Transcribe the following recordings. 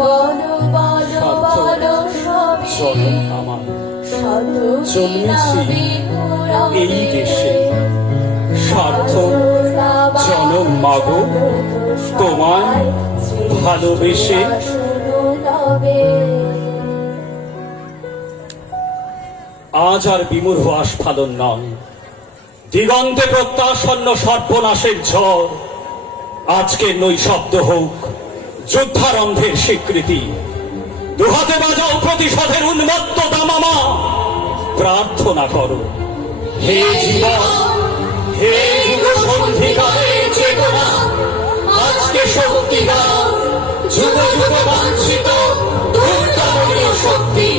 বলো বলো বলো সবে জনম আমার জন্মেছি এই দেশে, সার্থক জনম মাগো তোমায় ভালোবেসে। আজ আর বিমূঢ় আস্ফালন নয়, দিগন্তে প্রত্যাসন্ন সর্বনাশের ঝড়। আজকের নৈশব্দ হোক যুদ্ধারম্ভের স্বীকৃতি। দুহাতে বাজাও প্রতিশোধের উন্মত্ত দামামা। প্রার্থনা করো হে জীবন, হে যুগ সন্ধিকালের চেতনা, আজকে শক্তি দাও, যুগ যুগ বাঞ্ছিত দুর্দামনীয় শক্তি।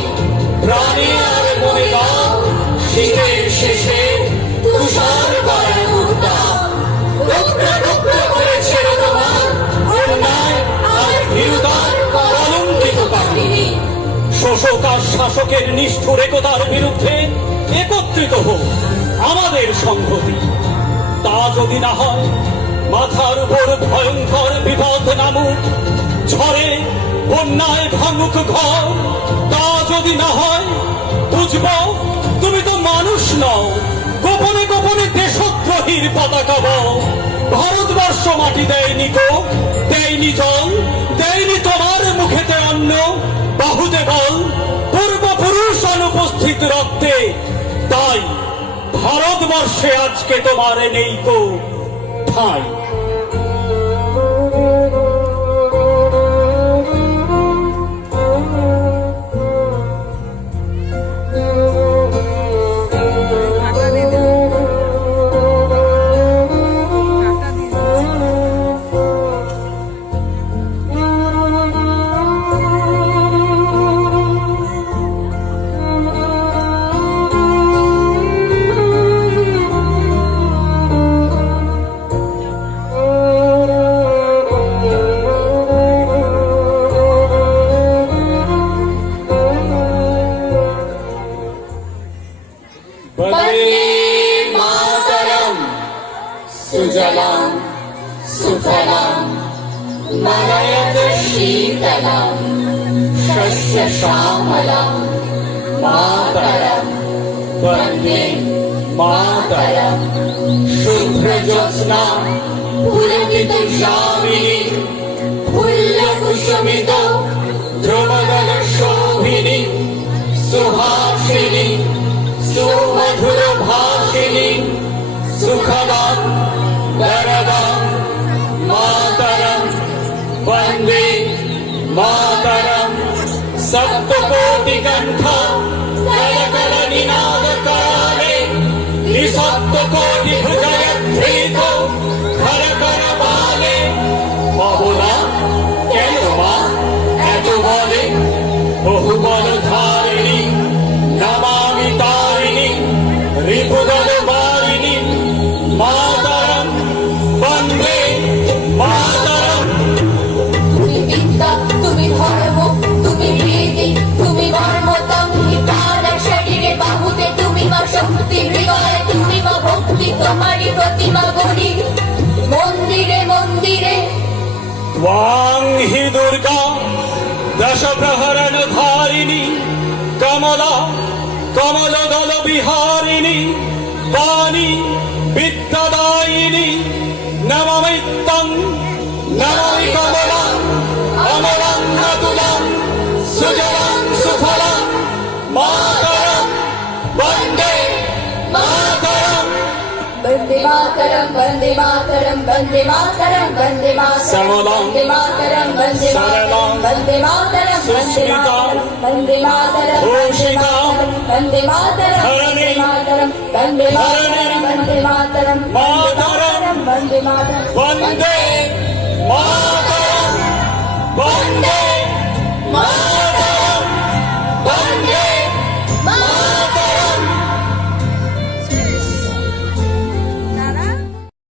প্রাণে আর মনে দাও শীতের শেষে তুষার গায়ে উত্তাপ। টুকরা টুকরা করে ছেড়ে তোমার অন্যায় আর ভীরুতার কলঙ্কিত কাহিনী। শোষক আর শাসকের নিষ্ঠুর একতার বিরুদ্ধে একত্রিত হোক আমাদের সংহতি। তা যদি না হয় মাথার উপর ভয়ঙ্কর বিপদ নামুক, ঝড়ে বন্যায় ভাঙুক ঘর। তা যদি না হয় বুঝব তুমি তো মানুষ নও, গোপনে গোপনে দেশদ্রোহীর পতাকা বও। ভারতবর্ষ মাটি দেয়নি গো, দেয়নি জল, দেয়নি তোমার মুখেতে অন্ন, বাহুতে বল পূর্বপুরুষ অনুপস্থিত রক্তে। তাই ভারতবর্ষে আজকে তোমার নেই গো ঠাঁই। सुजलां सुफलां मलयज शीतलां शस्य श्यामलां मातरं वन्दे मातरं। शुभ्रज्योत्स्ना पुलकितयामिनी फुल्लकुसुमित ध्रुवदलशोभिनी सुहासिनी सुमधुरभाषिणी सुखदां वरदां मातरं वन्दे मातरं। सप्तकोटिकण्ठ कलकलनिनादकाले निसप्तकोटिभुजयद्धृतो खरकरबाले। পাবনা কেন মা এত বলে, বহু বলধারিণী নমামি তারিণী রিপুদল বারিণী। মাতরম বন্দে মাতরম। তুমি বিদ্যা, তুমি ধর্ম, তুমি রীতি, তুমি মর্মতা, তুমি প্রাণ শরীরে বাহুতে, তুমি মা শক্তি হৃদয়ে, তুমি মা ভক্তি, তোমারই প্রতিমা গড়ি মন্দিরে মন্দিরে। त्वां हि दुर्गा दश प्रहरण धारिणी कमला कमलदल विहारिणी वाणी विद्यादायिनी। नमामि तं नमामि कमलं अमलं अतुलं सुजलं सुफलं मातरं वन्दे मातरं। वन्दे मातरं वन्दे मातरं वन्दे मातरं वन्दे मातरं वन्दे मातरं वन्दे मातरं वन्दे मातरं वन्दे मातरं वन्दे मातरं वन्दे मातरं वन्दे मातरं वन्दे मातरं वन्दे मातरं मातरं वन्दे मातरं वन्दे मातरं वन्दे मातरं।